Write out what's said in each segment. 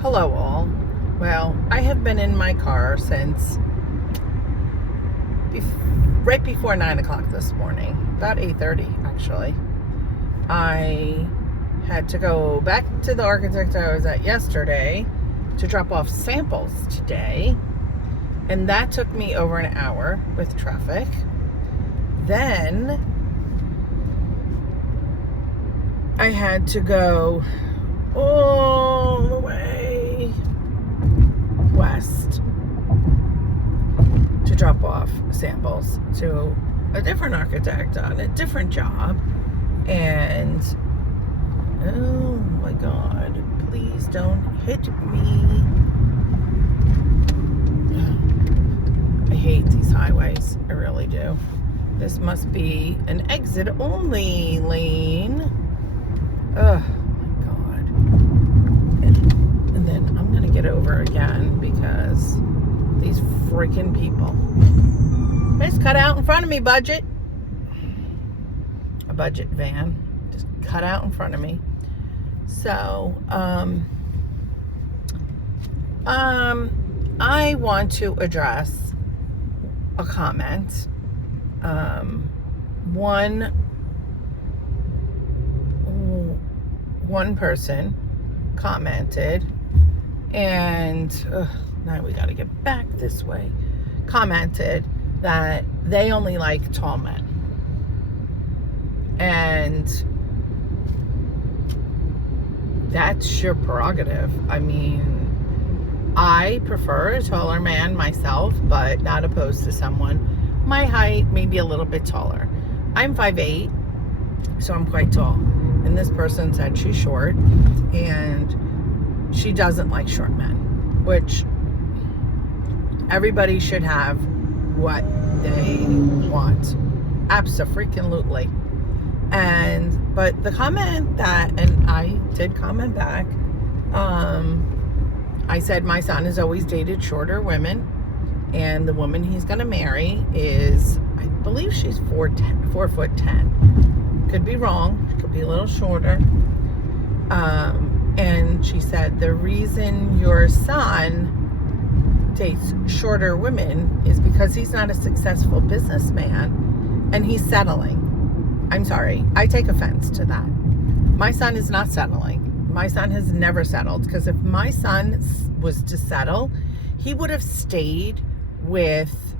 Hello all. Well, I have been in my car since right before 9 o'clock this morning, about 8:30 actually. I had to go back to the architect I was at yesterday to drop off samples today, and that took me over an hour with traffic. Then I had to go all the way west to drop off samples to a different architect on a different job. And oh my God, please don't hit me. I hate these highways, I really do. This must be an exit only lane. Oh my God. And then I'm gonna get over again because these freaking people. Just cut out in front of me, budget. A budget van. Just cut out in front of me. So, I want to address a comment. One person commented, and now we got to get back this way. Commented that they only like tall men, and that's your prerogative. I mean, I prefer a taller man myself, but not opposed to someone my height, maybe a little bit taller. I'm 5'8", so I'm quite tall. And this person said she's short, and she doesn't like short men, which everybody should have what they want. Abso-freaking-lutely. But the comment that, and I did comment back, I said my son has always dated shorter women, and the woman he's going to marry is, I believe she's 4'10". Could be wrong. Could be a little shorter. And she said the reason your son dates shorter women is because he's not a successful businessman and he's settling. I'm sorry. I take offense to that. My son is not settling. My son has never settled, because if my son was to settle, he would have stayed with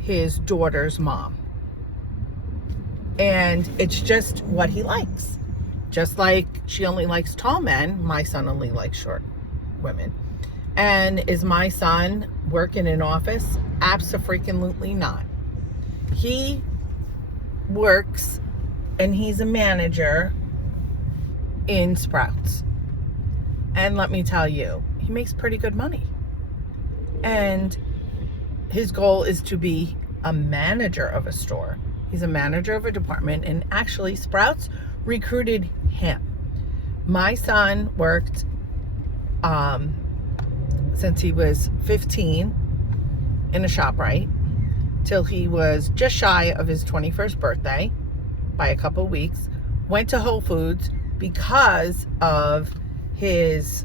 his daughter's mom. And it's just what he likes. Just like she only likes tall men, my son only likes short women. And is my son working in office? Abso-freaking-lutely not. He works and he's a manager in Sprouts. And let me tell you, he makes pretty good money. And his goal is to be a manager of a store. He's a manager of a department, and actually Sprouts recruited him. My son worked since he was 15 in a ShopRite till he was just shy of his 21st birthday by a couple weeks. Went to Whole Foods because of his,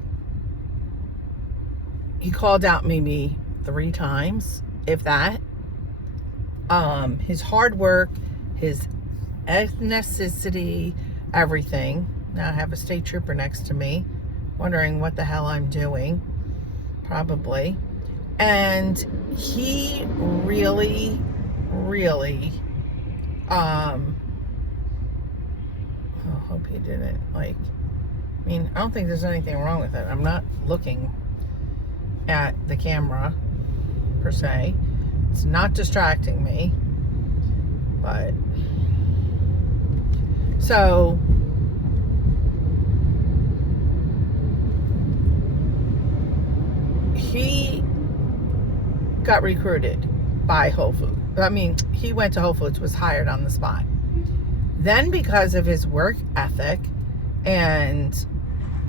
he called out maybe 3 times, if that. His hard work, his ethnicity, everything. Now I have a state trooper next to me, wondering what the hell I'm doing, probably. And he really, I hope he didn't, I don't think there's anything wrong with it. I'm not looking at the camera, per se. It's not distracting me. But, so, he got recruited by Whole Foods. He went to Whole Foods, was hired on the spot. Then, because of his work ethic and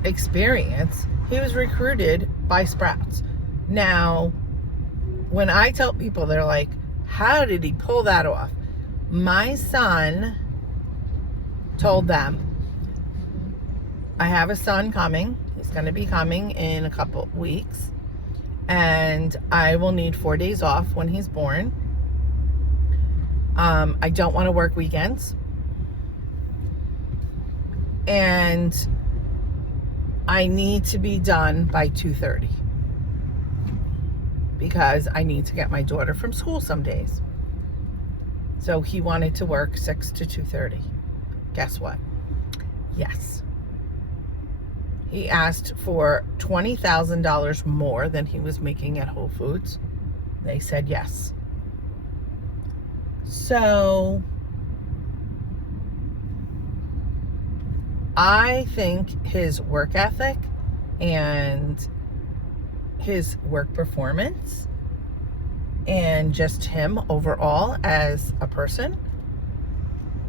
experience, he was recruited by Sprouts. Now, when I tell people, they're like, how did he pull that off? My son told them, I have a son coming. He's going to be coming in a couple weeks. And I will need 4 days off when he's born. I don't want to work weekends. And I need to be done by 2:30 because I need to get my daughter from school some days. So he wanted to work 6 to 2:30. Guess what? Yes. He asked for $20,000 more than he was making at Whole Foods. They said yes. So I think his work ethic and his work performance and just him overall as a person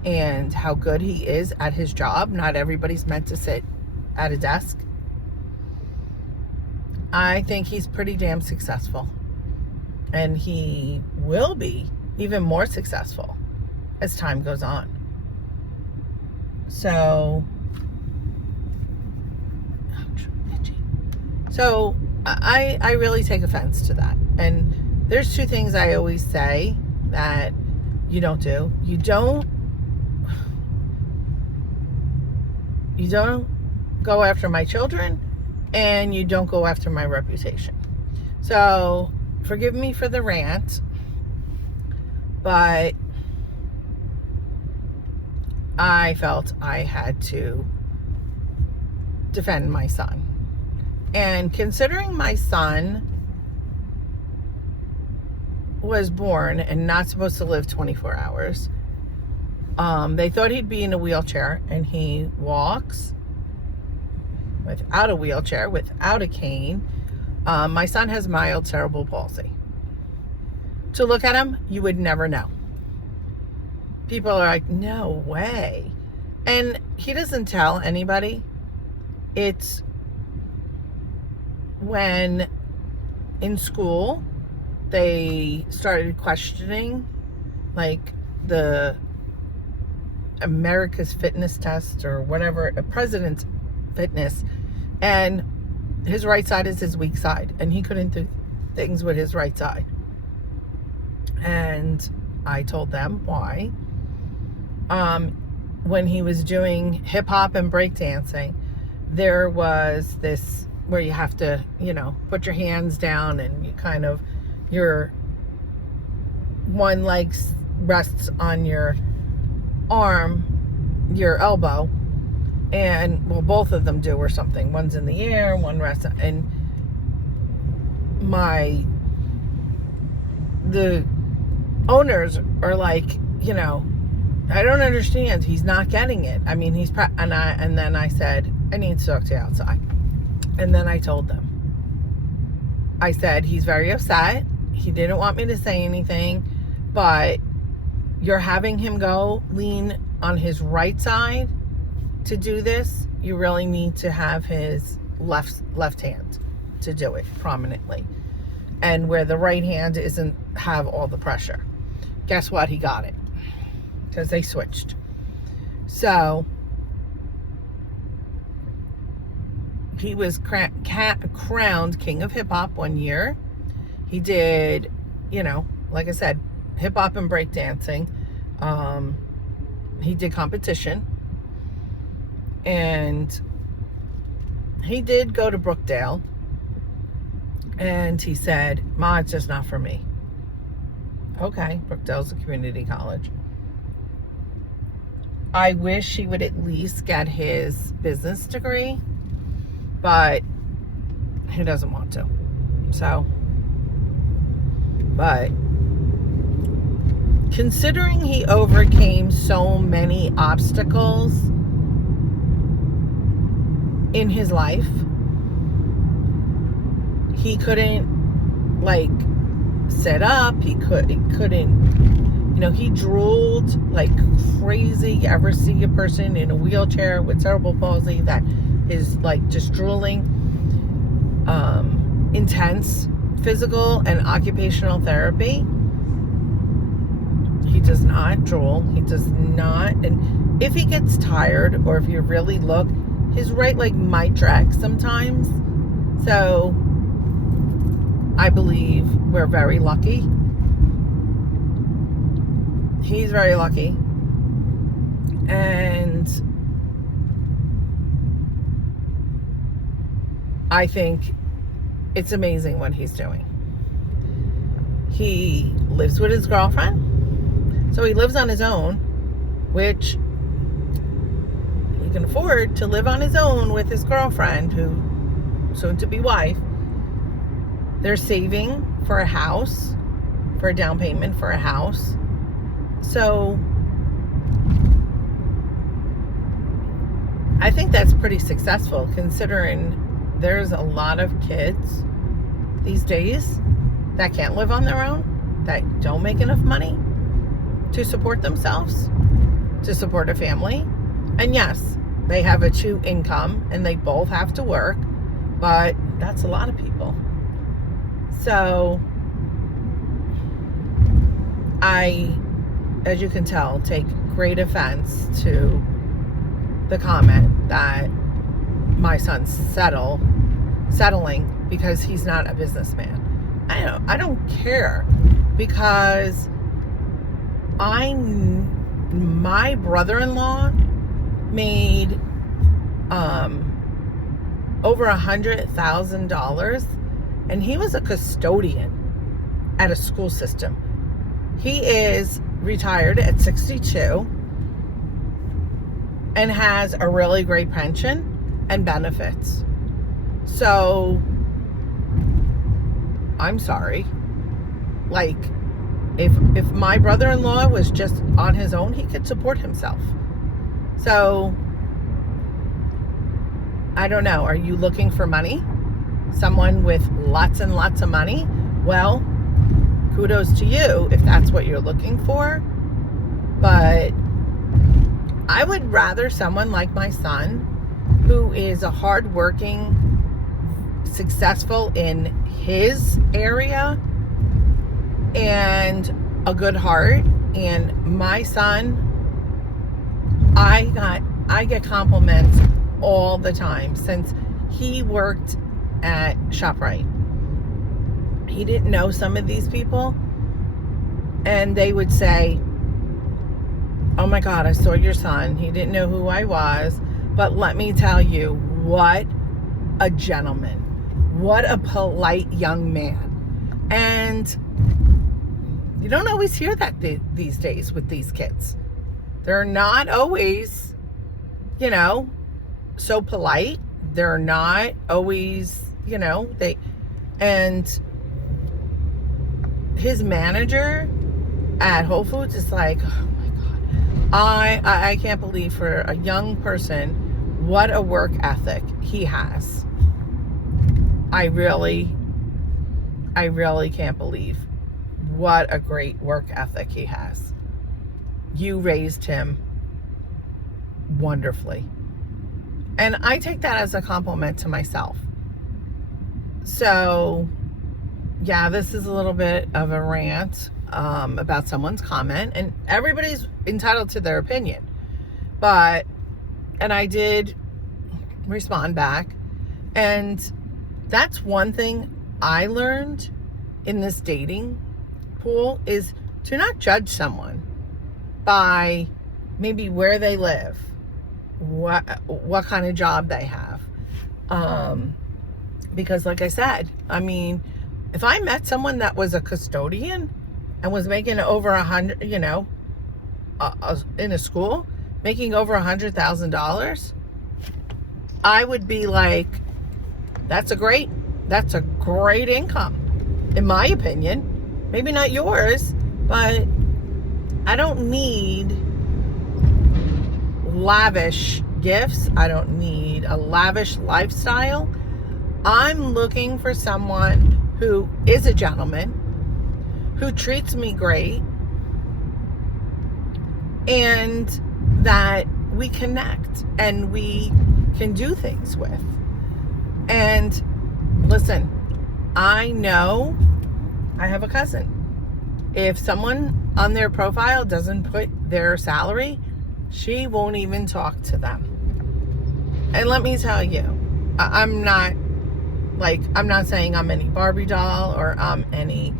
and how good he is at his job. Not everybody's meant to sit at a desk. I think he's pretty damn successful. And he will be even more successful as time goes on. So, I really take offense to that. And there's two things I always say that you don't do. You don't go after my children, and you don't go after my reputation. So forgive me for the rant, but I felt I had to defend my son. And considering my son was born and not supposed to live 24 hours, they thought he'd be in a wheelchair, and he walks without a wheelchair, without a cane. My son has mild cerebral palsy. To look at him, you would never know. People are like, no way. And he doesn't tell anybody. It's when in school they started questioning like the America's fitness test or whatever, a president's fitness, and his right side is his weak side, and he couldn't do things with his right side. And I told them why. When he was doing hip hop and breakdancing, there was this where you have to, put your hands down, and you kind of, your one leg rests on your arm, your elbow, and well, both of them do or something. One's in the air, one rests, and the owners are like, I don't understand. He's not getting it. I mean, and then I said, I need to talk to you outside. And then I told them. I said, he's very upset. He didn't want me to say anything, but you're having him go lean on his right side to do this. You really need to have his left hand to do it prominently. And where the right hand doesn't have all the pressure. Guess what? He got it. Because they switched. So he was crowned king of hip hop one year. He did, like I said, hip hop and breakdancing. He did competition. And he did go to Brookdale. And he said, Ma, it's just not for me. Okay, Brookdale's a community college. I wish he would at least get his business degree, but he doesn't want to. So, but considering he overcame so many obstacles in his life, he couldn't sit up. He couldn't. He drooled like crazy. You ever see a person in a wheelchair with cerebral palsy that is just drooling? Intense physical and occupational therapy. He does not drool. He does not. And if he gets tired, or if you really look, his right leg might drag sometimes. So I believe we're very lucky. He's very lucky. And I think it's amazing what he's doing. He lives with his girlfriend. So he lives on his own, which he can afford to live on his own with his girlfriend, who soon to be wife. They're saving for a house, for a down payment for a house. So I think that's pretty successful, considering there's a lot of kids these days that can't live on their own, that don't make enough money to support themselves, to support a family. And yes, they have a 2 income and they both have to work, but that's a lot of people. So I, as you can tell, take great offense to the comment that my son's settling because he's not a businessman. I don't care, because my brother-in-law made over $100,000, and he was a custodian at a school system. He is retired at 62 and has a really great pension and benefits. So I'm sorry, like, if my brother-in-law was just on his own, he could support himself. So I don't know, are you looking for money? Someone with lots and lots of money? Well, kudos to you if that's what you're looking for. But I would rather someone like my son, who is a hardworking, successful in his area, and a good heart. And my son, I get compliments all the time since he worked at ShopRite. He didn't know some of these people, and they would say, "Oh my God, I saw your son. He didn't know who I was, but let me tell you, what a gentleman. What a polite young man." And you don't always hear that these days with these kids. They're not always, so polite. They're not always, and his manager at Whole Foods is like, oh my God, I can't believe, for a young person, what a work ethic he has. I really can't believe what a great work ethic he has. You raised him wonderfully. And I take that as a compliment to myself. So, yeah, this is a little bit of a rant about someone's comment, and everybody's entitled to their opinion. And I did respond back. And that's one thing I learned in this dating pool, is to not judge someone by maybe where they live, what kind of job they have. Because like I said, if I met someone that was a custodian and was making over 100, in a school, making over $100,000, I would be like, that's a great income, in my opinion. Maybe not yours, but I don't need lavish gifts. I don't need a lavish lifestyle. I'm looking for someone who is a gentleman, who treats me great, and that we connect and we can do things with. And listen, I know I have a cousin. If someone on their profile doesn't put their salary, she won't even talk to them. And let me tell you, I'm not saying I'm any Barbie doll or I'm any,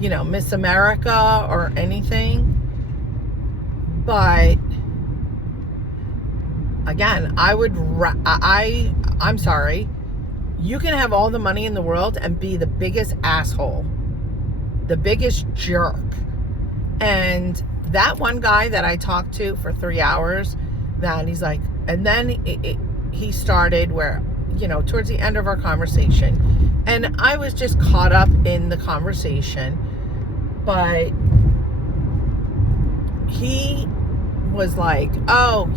Miss America or anything. But again, I'm sorry. You can have all the money in the world and be the biggest asshole, the biggest jerk. And that one guy that I talked to for 3 hours, that he's like, and then he started where, towards the end of our conversation, and I was just caught up in the conversation, but he was like, oh,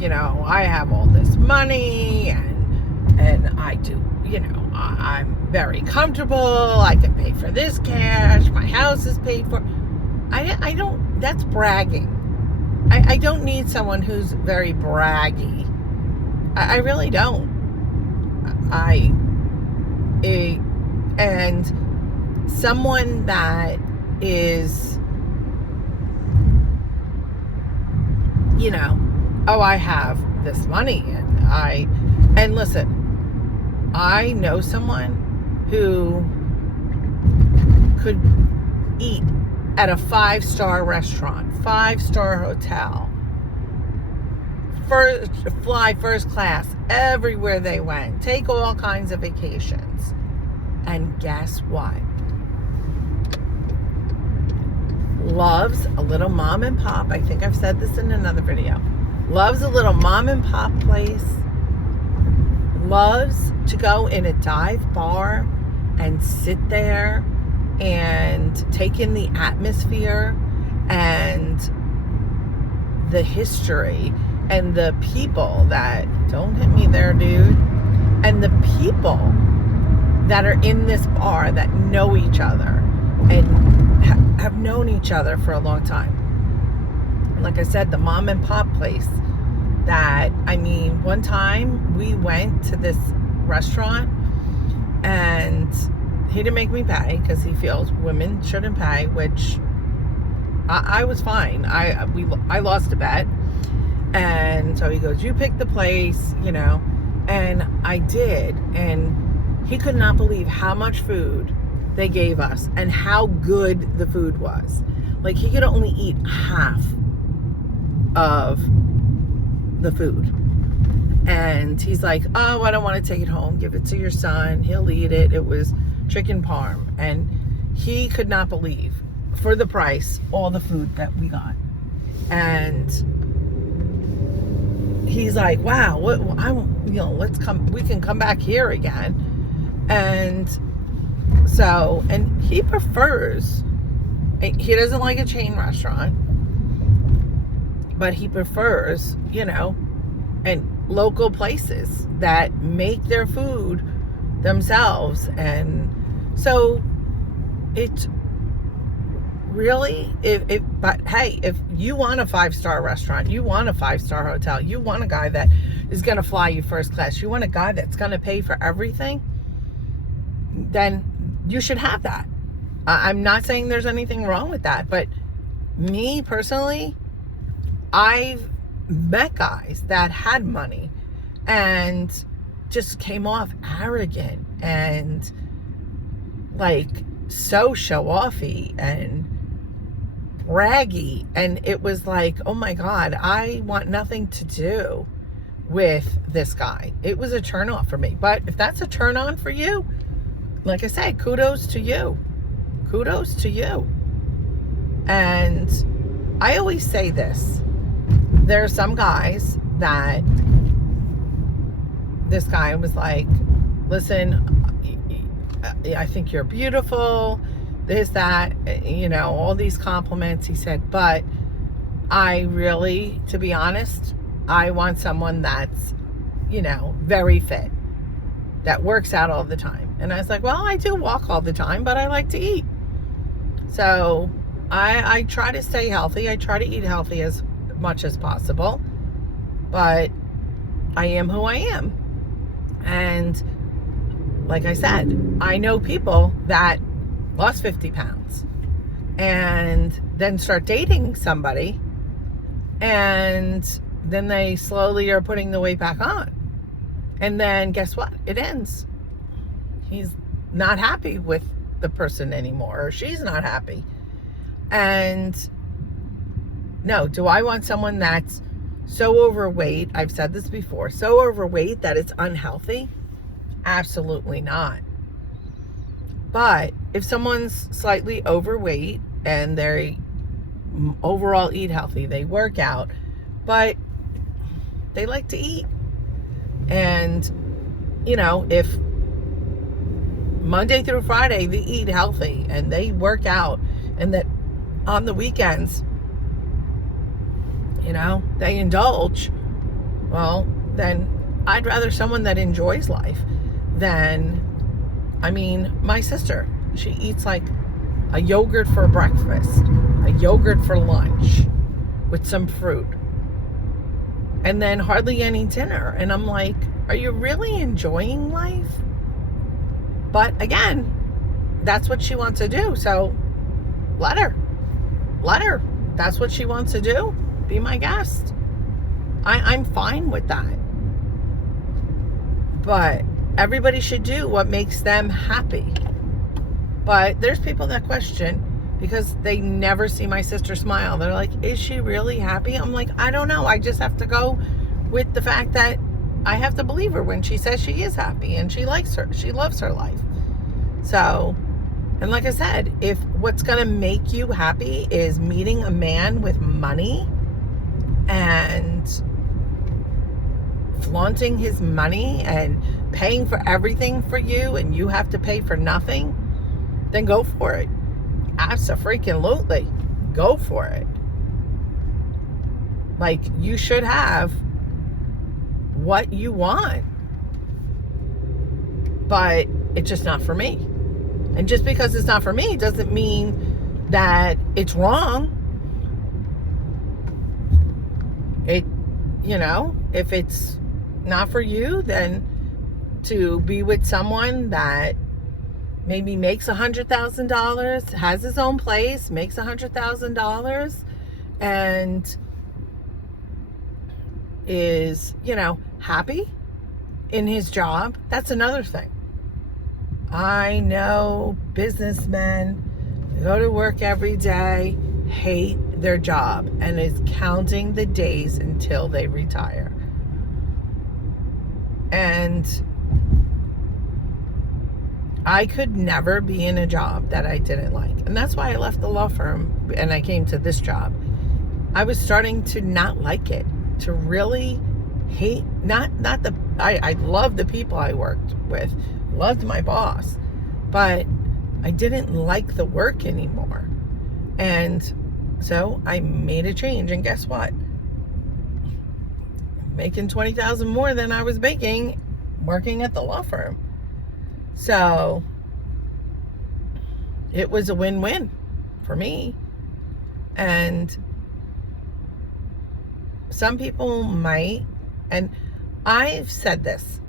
I have all this money and I do, I'm very comfortable. I can pay for this cash. My house is paid for. I don't, that's bragging. I don't need someone who's very braggy. I really don't. And someone that is, oh, I have this money and listen, I know someone who could eat at a 5-star restaurant, 5-star hotel, fly first class everywhere they went, take all kinds of vacations. And guess what? Loves a little mom and pop. I think I've said this in another video. Loves a little mom and pop place. Loves to go in a dive bar and sit there and take in the atmosphere and the history and the people that, don't hit me there, dude, and the people that are in this bar that know each other and have known each other for a long time. Like I said, the mom and pop place that, one time we went to this restaurant and he didn't make me pay because he feels women shouldn't pay, which I was fine. I lost a bet. And so he goes, you pick the place, and I did. And he could not believe how much food they gave us and how good the food was. Like, he could only eat half of the food. And he's like, oh, I don't want to take it home. Give it to your son. He'll eat it. It was chicken parm. And he could not believe, for the price, all the food that we got. And he's like, wow, let's come, we can come back here again. And so, and he prefers, he doesn't like a chain restaurant, but he prefers, and local places that make their food themselves. And so it's really, but hey, if you want a 5-star restaurant, you want a 5-star hotel, you want a guy that is going to fly you first class, you want a guy that's going to pay for everything, then you should have that. I'm not saying there's anything wrong with that, but me personally, I've met guys that had money and just came off arrogant and like so show-offy and braggy, and it was like, oh my God, I want nothing to do with this guy. It was a turn off for me. But if that's a turn on for you, like I say, kudos to you. Kudos to you. And I always say this. There are some guys that this guy was like, listen, I think you're beautiful, this, that, all these compliments. He said, but I really, to be honest, I want someone that's, very fit, that works out all the time. And I was like, well, I do walk all the time, but I like to eat. So I try to stay healthy. I try to eat healthy as much as possible, but I am who I am. And like I said, I know people that lost 50 pounds and then start dating somebody, and then they slowly are putting the weight back on. And then guess what? It ends. He's not happy with the person anymore, or she's not happy. And no, do I want someone that's so overweight? I've said this before, so overweight that it's unhealthy? Absolutely not. But if someone's slightly overweight and they overall eat healthy, they work out, but they like to eat. And, if Monday through Friday they eat healthy and they work out, and that on the weekends, they indulge, well, then I'd rather someone that enjoys life than, my sister, she eats like a yogurt for breakfast, a yogurt for lunch with some fruit, and then hardly any dinner. And I'm like, are you really enjoying life? But again, that's what she wants to do. So let her. That's what she wants to do. Be my guest. I'm fine with that. But everybody should do what makes them happy. But there's people that question because they never see my sister smile. They're like, is she really happy? I'm like, I don't know. I just have to go with the fact that I have to believe her when she says she is happy and she loves her life. So, and like I said, if what's going to make you happy is meeting a man with money and flaunting his money and paying for everything for you, and you have to pay for nothing, then go for it. Abso-freaking-lutely. Go for it. Like, you should have what you want. But it's just not for me. And just because it's not for me doesn't mean that it's wrong. If it's not for you, then to be with someone that maybe makes $100,000, has his own place, makes $100,000, and is, happy in his job, that's another thing. I know businessmen go to work every day, hate their job, and is counting the days until they retire. And I could never be in a job that I didn't like. And that's why I left the law firm and I came to this job. I was starting to not like it, to really hate, I loved the people I worked with, loved my boss, but I didn't like the work anymore. And so I made a change, and guess what? Making $20,000 more than I was making working at the law firm. So it was a win-win for me. And some people might, and I said this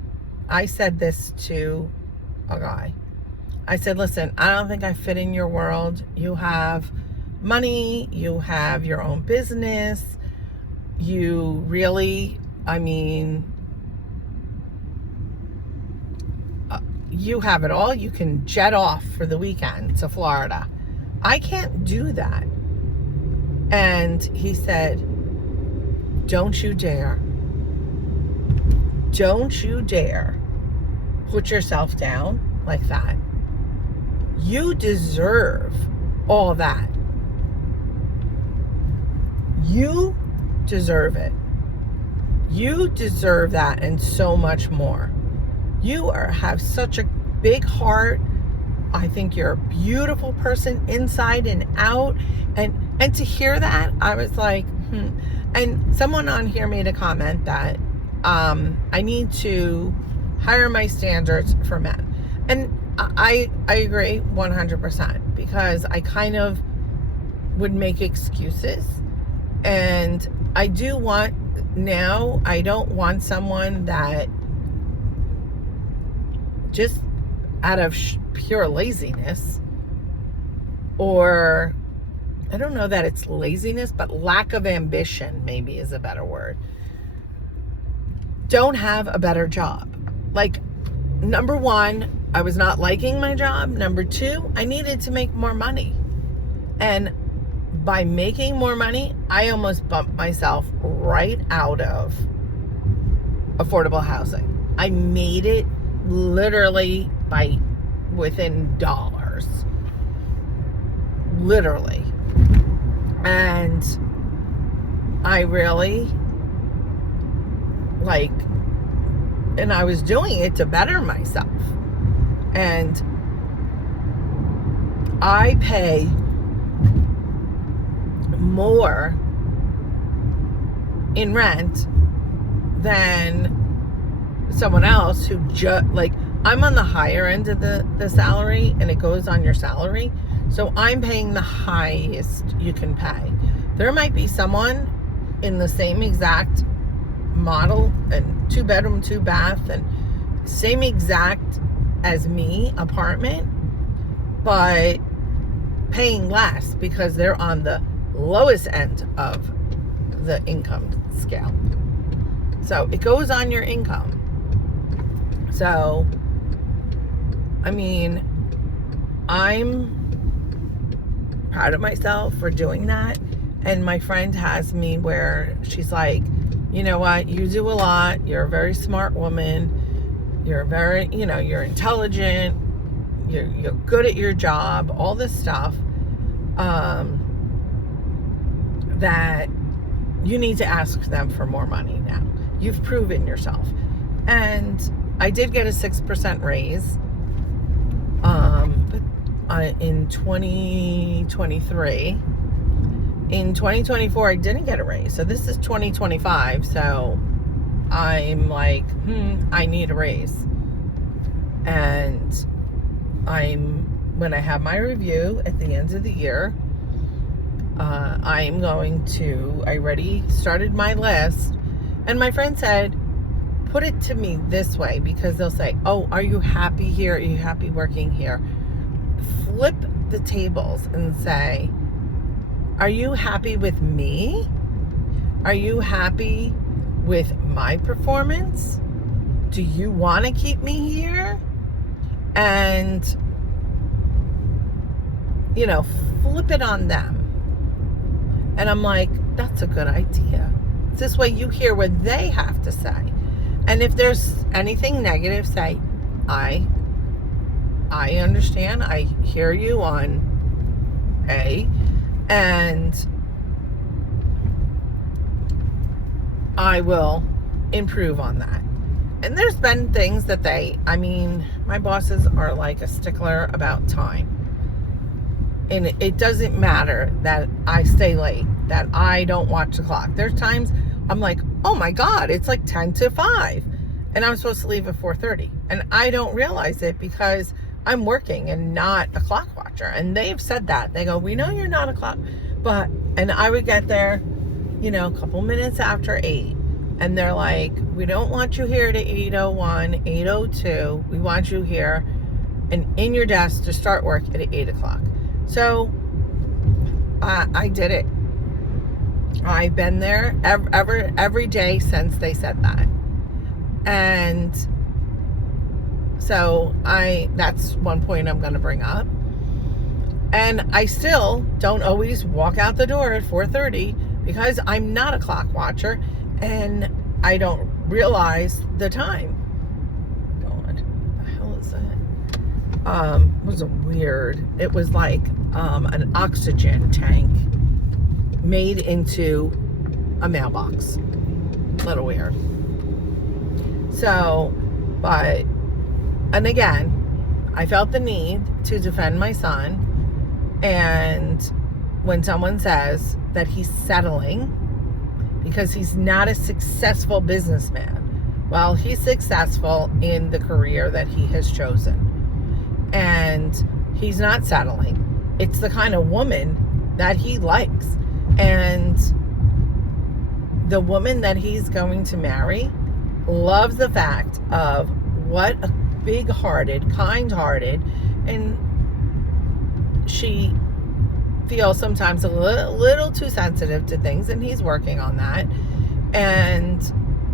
to a guy. I said, listen, I don't think I fit in your world. You have money, you have your own business, you really, you have it all. You can jet off for the weekend to Florida. I can't do that. And he said, don't you dare. Don't you dare put yourself down like that. You deserve all that. You deserve it. You deserve that and so much more. You have such a big heart. I think you're a beautiful person inside and out. And to hear that, I was like, And someone on here made a comment that I need to higher my standards for men. And I agree 100%, because I kind of would make excuses. And I don't want someone that just out of pure laziness, or I don't know that it's laziness, but lack of ambition maybe is a better word, don't have a better job. like, number one, I was not liking my job. Number two, I needed to make more money. And by making more money, I almost bumped myself right out of affordable housing. I made it literally by within dollars. Literally. And I really and I was doing it to better myself. And I pay more in rent than someone else who I'm on the higher end of the salary, and it goes on your salary. So I'm paying the highest you can pay. There might be someone in the same exact model and 2-bedroom, 2-bath, and same exact as me apartment, but paying less because they're on the lowest end of the income scale. So it goes on your income. So, I mean, I'm proud of myself for doing that. And my friend has me where she's like, you know what, you do a lot. You're a very smart woman. You're very, you're intelligent. You're good at your job, all this stuff. That you need to ask them for more money now. You've proven yourself. And I did get a 6% raise in 2023. In 2024, I didn't get a raise. So this is 2025. So I'm like, I need a raise. And when I have my review at the end of the year, I already started my list. And my friend said, put it to me this way, because they'll say, oh, are you happy here? Are you happy working here? Flip the tables and say, are you happy with me? Are you happy with my performance? Do you want to keep me here? And, flip it on them. And I'm like, that's a good idea. This way you hear what they have to say. And if there's anything negative, say, I understand. I hear you on A, and I will improve on that. And there's been things that my bosses are like a stickler about time. And it doesn't matter that I stay late, that I don't watch the clock. There's times I'm like, oh my God, it's like 10 to 5. And I'm supposed to leave at 4:30. And I don't realize it because I'm working and not a clock watcher. And they've said that. They go, we know you're not a clock. And I would get there, a couple minutes after 8. And they're like, we don't want you here to 8:01, 8:02. We want you here and in your desk to start work at 8 o'clock. So I did it. I've been there every day since they said that. And so that's one point I'm going to bring up. And I still don't always walk out the door at 4:30 because I'm not a clock watcher and I don't realize the time. God, what the hell is that? It was weird. It was like an oxygen tank made into a mailbox. A little weird. So, and again, I felt the need to defend my son. And when someone says that he's settling because he's not a successful businessman, well, he's successful in the career that he has chosen. And he's not settling. It's the kind of woman that he likes. And the woman that he's going to marry loves the fact of what a big-hearted, kind-hearted, and she feels sometimes a little too sensitive to things, and he's working on that. And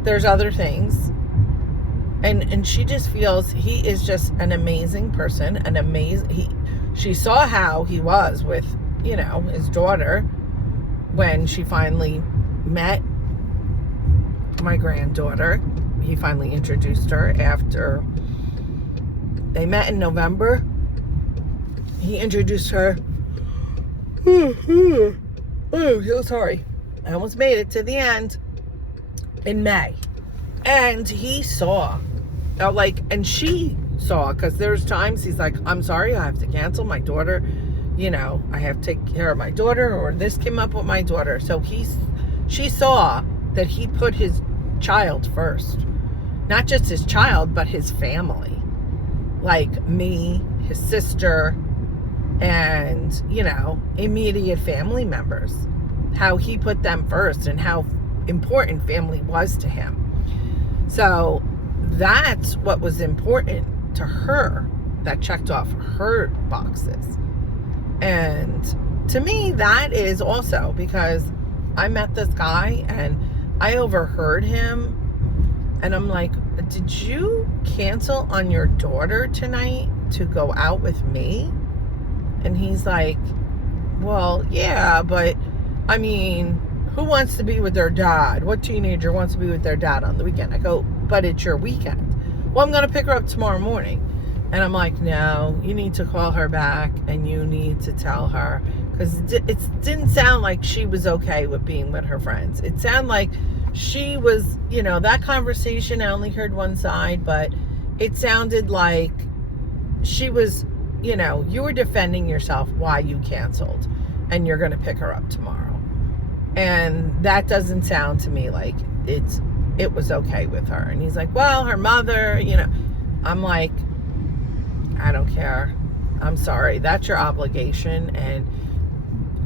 there's other things And she just feels he is just an amazing person, she saw how he was with, his daughter when she finally met my granddaughter. He finally introduced her after they met in November. He introduced her. Oh, so sorry. I almost made it to the end in May. And he saw, and she saw, because there's times he's like, I'm sorry, I have to cancel my daughter. I have to take care of my daughter, or this came up with my daughter. So she saw that he put his child first. Not just his child, but his family. Like me, his sister, and, immediate family members. How he put them first and how important family was to him. So that's what was important to her, that checked off her boxes. And to me, that is also because I met this guy and I overheard him, and I'm like, did you cancel on your daughter tonight to go out with me? And he's like, well, yeah, but I mean, who wants to be with their dad? What teenager wants to be with their dad on the weekend? I go, but it's your weekend. Well, I'm going to pick her up tomorrow morning. And I'm like, no, you need to call her back and you need to tell her. Because it didn't sound like she was okay with being with her friends. It sounded like she was, that conversation, I only heard one side, but it sounded like she was, you were defending yourself why you canceled and you're going to pick her up tomorrow. And that doesn't sound to me like it was okay with her. And he's like, well, her mother, I'm like, I don't care. I'm sorry. That's your obligation. And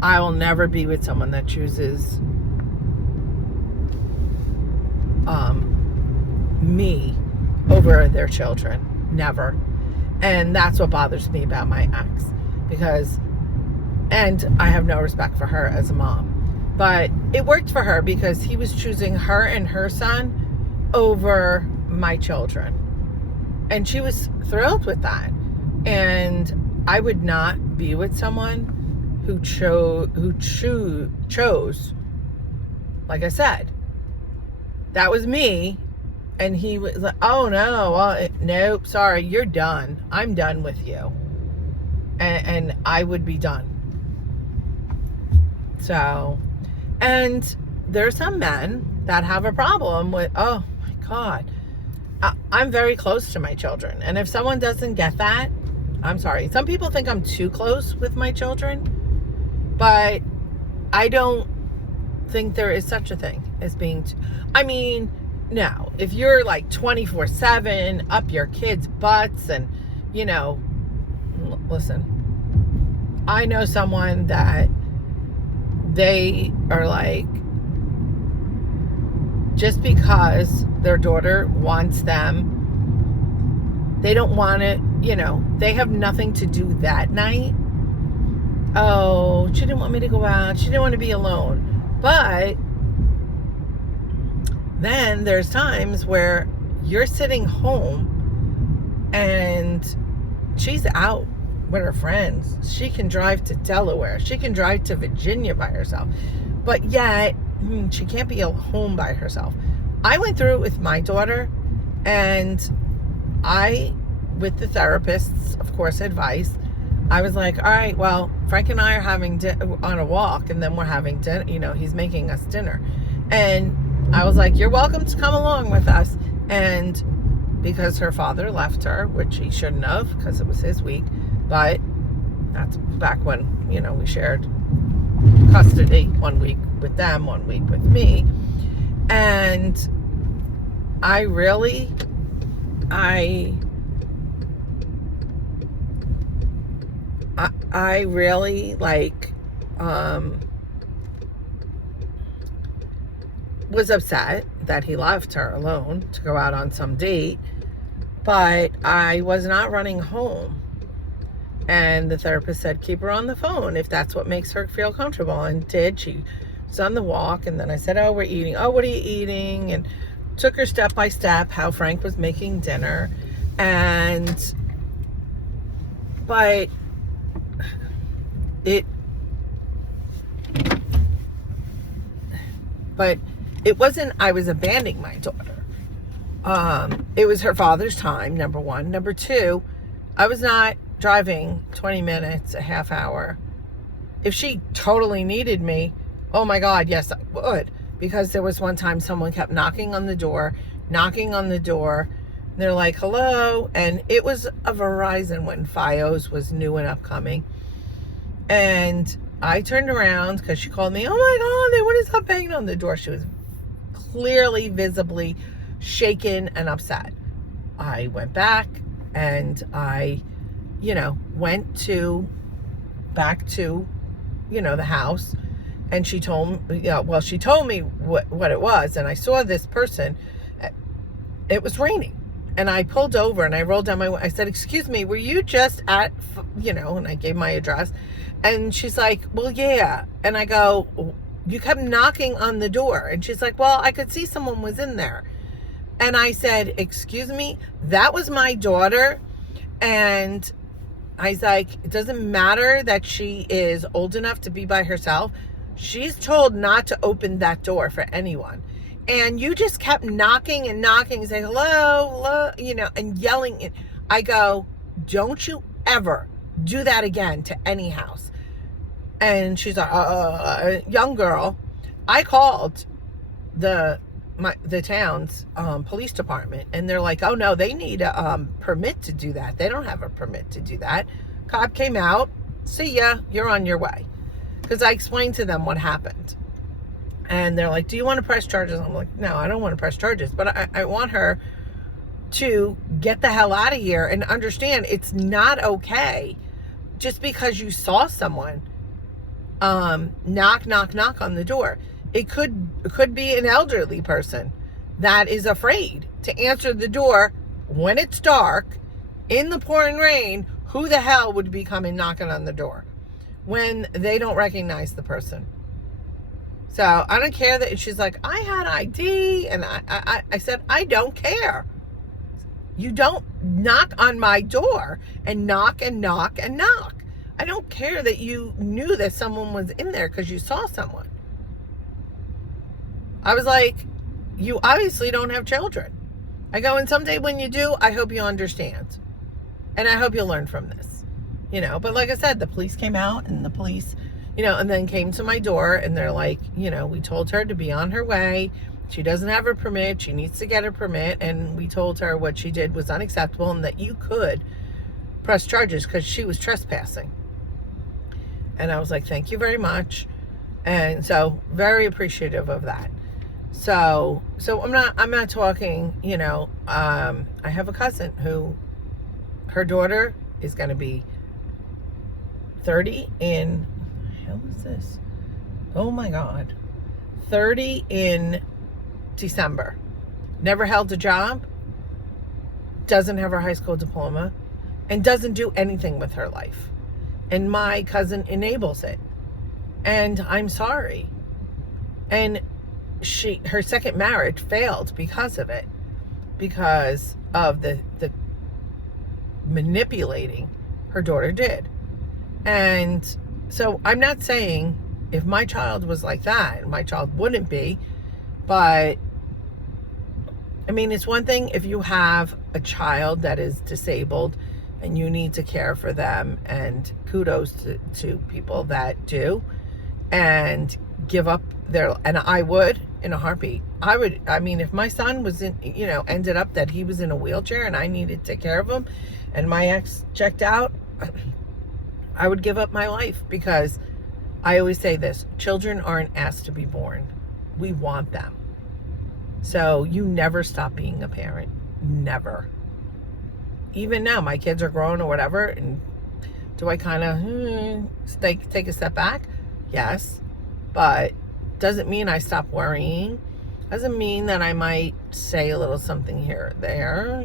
I will never be with someone that chooses me over their children. Never. And that's what bothers me about my ex. And I have no respect for her as a mom. But it worked for her because he was choosing her and her son over my children. And she was thrilled with that. And I would not be with someone who chose, like I said, that was me. And he was like, oh no, well, nope, sorry, you're done. I'm done with you. And I would be done. So, and there's some men that have a problem with, oh my God, I'm very close to my children. And if someone doesn't get that, I'm sorry. Some people think I'm too close with my children, but I don't think there is such a thing as being, no, if you're like 24/7 up your kids' butts and, listen, I know someone that they are like, just because their daughter wants them, they don't want it, they have nothing to do that night. Oh, she didn't want me to go out. She didn't want to be alone. But then there's times where you're sitting home and she's out with her friends. She can drive to Delaware. She can drive to Virginia by herself. But yet, she can't be home by herself. I went through it with my daughter, and with the therapist's, of course, advice, I was like, all right, well, Frank and I are having on a walk, and then we're having dinner. He's making us dinner. And I was like, you're welcome to come along with us. And because her father left her, which he shouldn't have because it was his week, but that's back when, we shared custody 1 week with them, 1 week with me. And I really was upset that he left her alone to go out on some date, but I was not running home. And the therapist said, keep her on the phone if that's what makes her feel comfortable. And she was on the walk. And then I said, oh, we're eating. Oh, what are you eating? And took her step by step how Frank was making dinner, but it wasn't I was abandoning my daughter. It was her father's time, number one. Number two, I was not driving 20 minutes, a half hour. If she totally needed me, oh my God, yes, I would. Because there was one time someone kept knocking on the door. They're like, hello. And it was a Verizon when Fios was new and upcoming. And I turned around because she called me, oh my God, they wouldn't stop banging on the door. She was clearly, visibly shaken and upset. I went back and I, went back to, the house. And she told me, she told me what it was. And I saw this person. It was raining. And I pulled over and I rolled down I said, excuse me, were you just at, and I gave my address. And she's like, well, yeah. And I go, you kept knocking on the door. And she's like, well, I could see someone was in there. And I said, excuse me, that was my daughter. And I was like, it doesn't matter that she is old enough to be by herself. She's told not to open that door for anyone. And you just kept knocking and saying, hello, and yelling. I go, don't you ever do that again to any house. And she's like, young girl. I called the town's police department, and they're like, oh no, they need a permit to do that. They don't have a permit to do that. Cop came out, see ya, you're on your way. Because I explained to them what happened. And they're like, do you want to press charges? I'm like, no, I don't want to press charges. But I want her to get the hell out of here and understand it's not okay just because you saw someone knock on the door. It could be an elderly person that is afraid to answer the door when it's dark, in the pouring rain. Who the hell would be coming knocking on the door when they don't recognize the person? So I don't care that she's like, I had ID. And I said, I don't care. You don't knock on my door and knock. I don't care that you knew that someone was in there because you saw someone. I was like, you obviously don't have children. I go, and someday when you do, I hope you understand. And I hope you'll learn from this. But like I said, the police came out, and the police, and then came to my door, and they're like, we told her to be on her way. She doesn't have her permit. She needs to get her permit. And we told her what she did was unacceptable and that you could press charges because she was trespassing. And I was like, thank you very much. And so very appreciative of that. So I'm not talking, I have a cousin who, her daughter is going to be 30 in, hell is this? Oh my God. 30 in December. Never held a job. Doesn't have her high school diploma. And doesn't do anything with her life. And my cousin enables it. And I'm sorry. And her second marriage failed because of it. Because of the manipulating her daughter did. And so I'm not saying if my child was like that, my child wouldn't be. But I mean, it's one thing if you have a child that is disabled and you need to care for them, and kudos to people that do and give up and I would in a heartbeat. I mean, if my son was ended up that he was in a wheelchair and I needed to take care of him and my ex checked out, I would give up my life, because I always say this, children aren't asked to be born. We want them. So you never stop being a parent. Never. Even now, my kids are grown or whatever, and do I kind of take a step back? Yes. But doesn't mean I stop worrying. Doesn't mean that I might say a little something here or there,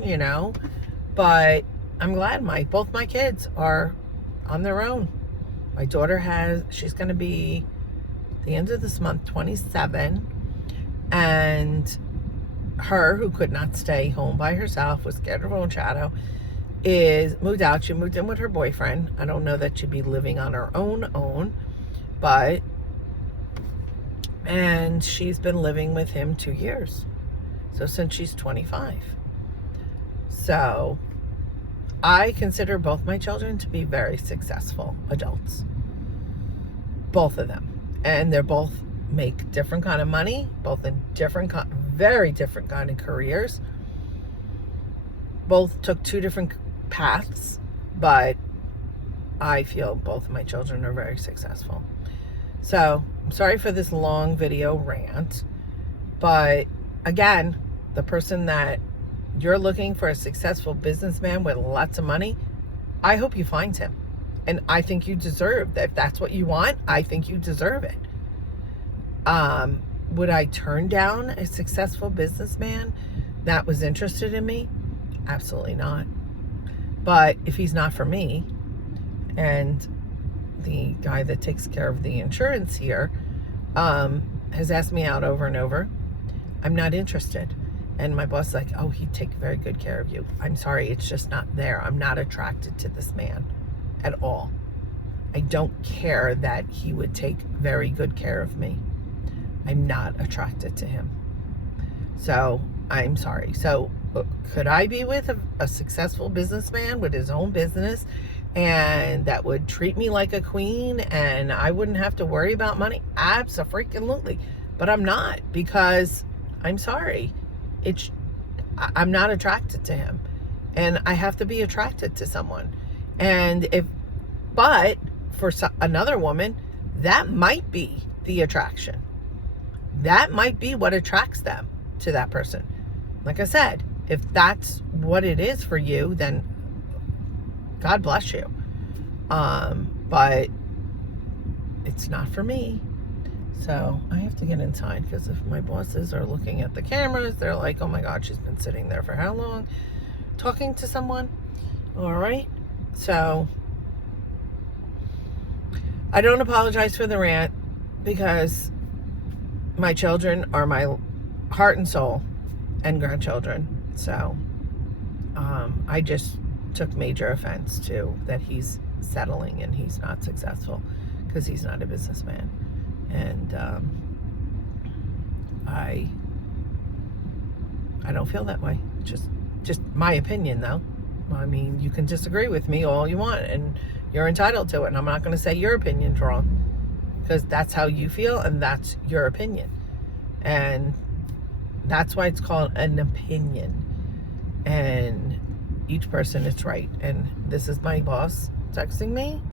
But I'm glad both my kids are on their own. My daughter she's going to be, at the end of this month, 27. And her, who could not stay home by herself, was scared of her own shadow, is moved out. She moved in with her boyfriend. I don't know that she'd be living on her own, but, and she's been living with him 2 years. So since she's 25. So I consider both my children to be very successful adults. Both of them. And they're both make different kind of money, both in different, very different kind of careers. Both took two different paths, but I feel both of my children are very successful. So I'm sorry for this long video rant, but again, the person that you're looking for, a successful businessman with lots of money, I hope you find him. And I think you deserve that. If that's what you want, I think you deserve it. Would I turn down a successful businessman that was interested in me? Absolutely not. But if he's not for me, and the guy that takes care of the insurance here has asked me out over and over, I'm not interested. And my boss is like, oh, he'd take very good care of you. I'm sorry, it's just not there. I'm not attracted to this man at all. I don't care that he would take very good care of me. I'm not attracted to him. So I'm sorry. So could I be with a successful businessman with his own business and that would treat me like a queen and I wouldn't have to worry about money? Abso-freaking-lutely. But I'm not, because I'm sorry. I'm not attracted to him, and I have to be attracted to someone. And but for another woman, that might be the attraction. That might be what attracts them to that person. Like I said, if that's what it is for you, then God bless you. But it's not for me. So I have to get inside, because if my bosses are looking at the cameras, they're like, oh my God, she's been sitting there for how long talking to someone? All right. So I don't apologize for the rant, because my children are my heart and soul, and grandchildren. So I just took major offense to that he's settling and he's not successful, because he's not a businessman. And I don't feel that way. Just my opinion, though. I mean, you can disagree with me all you want, and you're entitled to it. And I'm not going to say your opinion's wrong, because that's how you feel, and that's your opinion. And that's why it's called an opinion. And each person is right. And this is my boss texting me.